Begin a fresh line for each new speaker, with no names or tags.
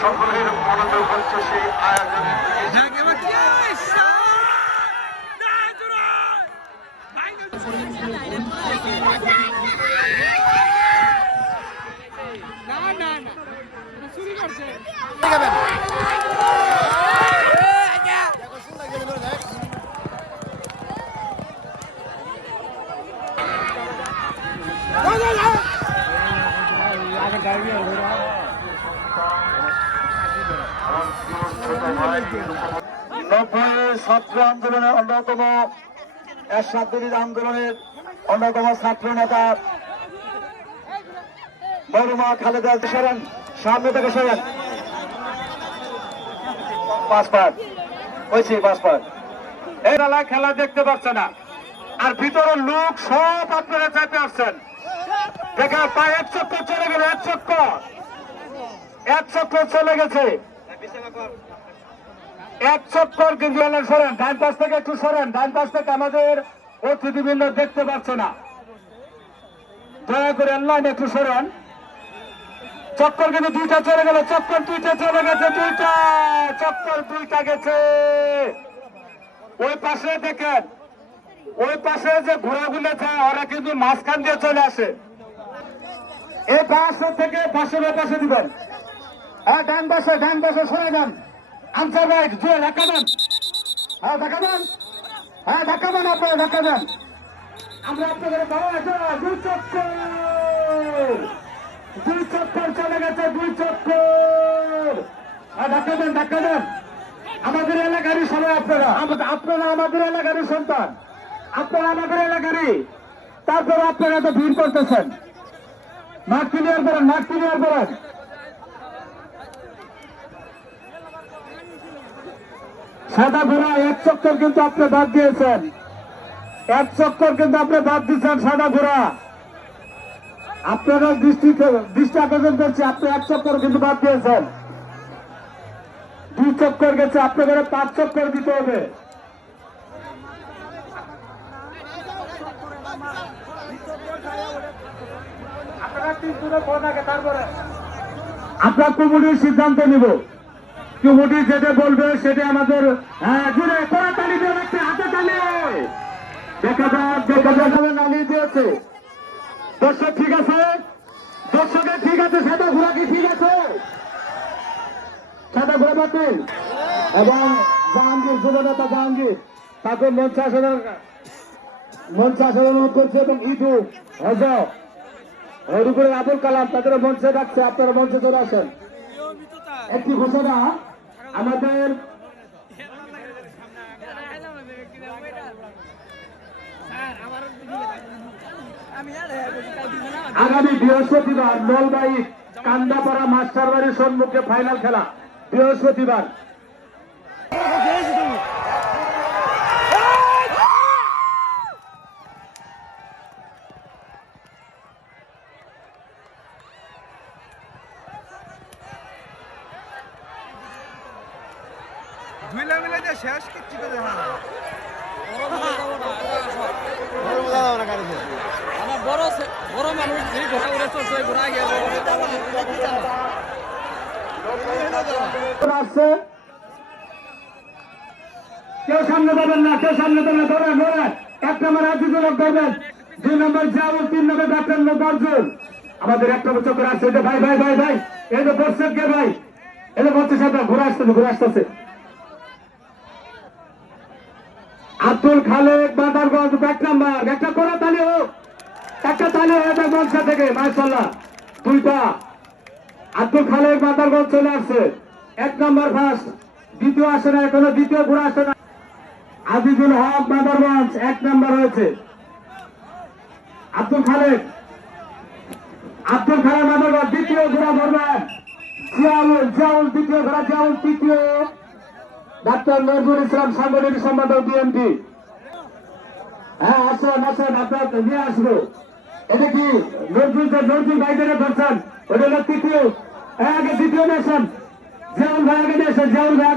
সকলের মনোযোগ হচ্ছে সেই আয়োজনের।
না না না চুরি করছে
নব্বই ছাত্র আন্দোলনের অন্যতম এরশাদ আন্দোলনের অন্যতম ছাত্র নেতা মরুমা খালেদা সরেন। সামনে থেকে সরেন। খেলা দেখতে পাচ্ছে না। আর ভিতরে লোক সব আপনারা চাইতে আসছেন। দেখা প্রায় এক চক্কর চলে গেল, এক চক্কর। এক চক্কর চলে গেছে। এক চক্কর কিন্তু সরেন। ডান পাশ থেকে একটু সরেন। ডান পাশ থেকে আমাদের অতিথিবৃন্দ দেখতে পাচ্ছে না। দয়া করে লাইন একটু সরেন। চক্কর কিন্তু দুইটা চলে গেল। চক্কর দুইটা চলে গেছে, দুইটা। চক্কর দুইটা গেছে। ওই পাশে দেখেন, ওই পাশে যে ঘোড়াগুলো যায়, ওরা কিন্তু মাঝখান দিয়ে চলে আসে। এই পাশ থেকে ওই পাশে দিবেন। হ্যাঁ হ্যাঁ হ্যাঁ আমরা দুই চলে গেছে হ্যাঁ আমাদের এলাকারই সবাই আপনারা। আপনারা আমাদের এলাকারই সন্তান। আপনারা আমাদের এলাকারই। তারপর আপনারা তো ভিড় করতেছেন। মাঠ ক্লিয়ার করেন মাঠ ক্লিয়ার করেন সাদা ঘোড়া এক চক্কর কিন্তু আপনি বাদ দিয়েছেন। এক চক্কর কিন্তু আপনি বাদ দিয়েছেন সাদা ঘোড়া আপনারা দৃষ্টি দৃষ্টি আকর্ষণ করছে, আপনি এক চক্কর কিন্তু বাদ দিয়েছেন। দুই চক্কর গেছে, আপনাদের পাঁচ চক্কর দিতে হবে। আপনারা কমিটির সিদ্ধান্ত নিব। কমিটি যেটা বলবে সেটা আমাদের হ্যাঁ, জুড়ে কড়া তালি দিয়ে রাখছে হাতে তালি দেখা যাক দেখা যাক। নামিয়ে দিয়েছে। দর্শক ঠিক আছে? দর্শকের ঠিক আছে সাদা ঘোড়া কি ঠিক আছে? সাদা ঘোড়া বাতিল। এবং জাহাঙ্গীর যুবনেতা জাহাঙ্গীর তাকে মঞ্চে আসার মঞ্চে আসার অনুরোধ করছে এবং ইদু হজ হরিপুরের আবুল কালাম তাদের মঞ্চে ডাকছে আপনারা মঞ্চে চলে আসেন। একটি ঘোষণা আমাদের আগামী বৃহস্পতিবার নলবাই কান্দাপাড়া মাস্টার বাড়ির সম্মুখে ফাইনাল খেলা। বৃহস্পতিবার
ধুইলা মিলে যে শেষ কিচ্ছু তো দেখা না বড় বড় মানুষ যে ঘোরা ঘুরে চলছে ঘোরা গিয়ে
আসছে। কেউ সামনে দেবেন না কেউ সামনে দেবেন না ধরেন ধরেন। এক নম্বর আজিজুল হক ধরবেন দুই নম্বর জাউল তিন নম্বর ডাক্তার নজরুল আমাদের এক নম্বর চক্কর আসছে। ভাই ভাই ভাই ভাই এই যে বসছেন কে ভাই? এই যে বসছে সাথে ঘুরে আসতেছে ঘুরে আসতেছে। আব্দুল খালেক, বাদারগঞ্জ এক নাম্বার। একটা করা তালি হোক। একটা তালি হয়ে যাক মঞ্চা থেকে মাশাল্লাহ দুইটা। আব্দুল খালেক, বাদারগঞ্জ চলে আসছে। এক নাম্বার ফার্স্ট দ্বিতীয় আসে না, এখনও দ্বিতীয় ঘোড়া আসে না। আজিজুল হক, বাদারগঞ্জ, এক নাম্বার হয়েছে। আব্দুল খালেক। আব্দুল খালেক, বাদারগঞ্জ, দ্বিতীয় ঘোড়া ধরবেন। জিয়াউল জিয়াউল দ্বিতীয় ঘোড়া, জিয়াউল তৃতীয়। ডাক্তার নজরুল ইসলাম সাংগঠনিক সম্পাদক বিএনপি। হ্যাঁ আসুন আসুন, আপনার নিয়ে আসব। এটা কি নজরুল নজরুল ভাইদের ধরছেন? ওটা হলো তৃতীয় হ্যাঁ আগে তৃতীয় নেশন। যেমন ভাই আগে নেশন যেমন ভাই